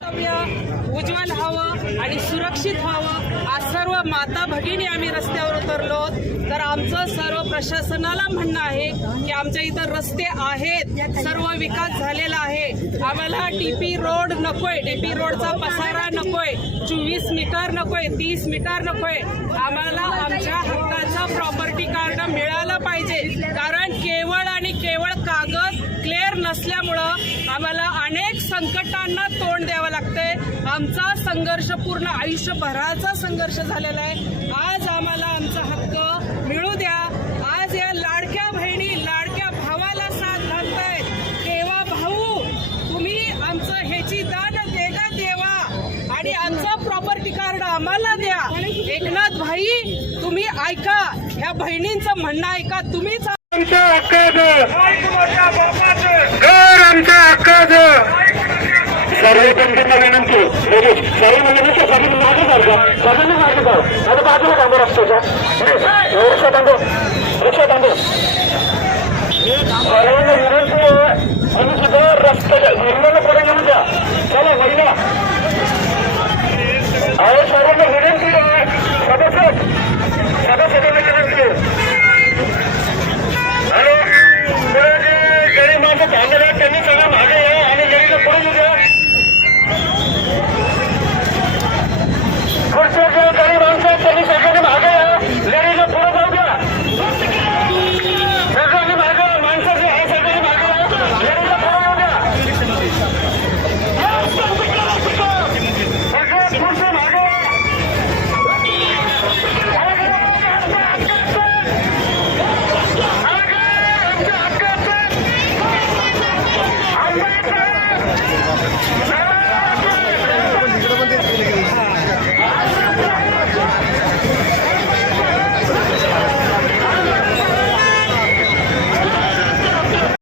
उज्ज्वल व्हावं आणि सुरक्षित व्हावं आज सर्व माता भगिनी आम्ही रस्त्यावर उतरलो तर आमचं सर्व प्रशासनाला म्हणणं आहे की आमच्या इथं रस्ते आहेत. सर्व विकास झालेला आहे. आम्हाला टीपी रोड नकोय. टीपी रोडचा पसारा नकोय. चोवीस मीटर नकोय. तीस मीटर नकोय. आम्हाला आमच्या हक्काचं प्रॉपर्टी कार्ड मिळालं पाहिजे. कारण केवळ आणि केवळ कागद क्लिअर नसल्यामुळं आम्हाला अनेक संकटांना तोंड द्यावं आमचा संघर्ष पूर्ण आयुष्यभराचा संघर्ष झालेला आहे. आज आम्हाला आमचा हक्क मिळू द्या. आज या लाडक्या बहिणी लाडक्या भावाला साथ घालतायत. देवा भाऊ तुम्ही आमचं ह्याची दान देगा देवा. आणि आमचं प्रॉपर्टी कार्ड आम्हाला द्या. एकनाथ भाई तुम्ही ऐका. ह्या बहिणींचं म्हणणं ऐका. तुम्हीच आमच्या हक्काचं. घर आमच्या सर्व पंडितला विनंती म्हणजे सर्व म्हणजे नुसतं सगळी मागे सारखं सगळ्यांनी मागे जाऊ. आता बाजूला थांबू रस्त्याच्या. रिक्षा थांबू. रिक्षा थांबू. सर्वांना विनंती आहे आणि सुद्धा रस्त्याच्या निर्माण Yeah.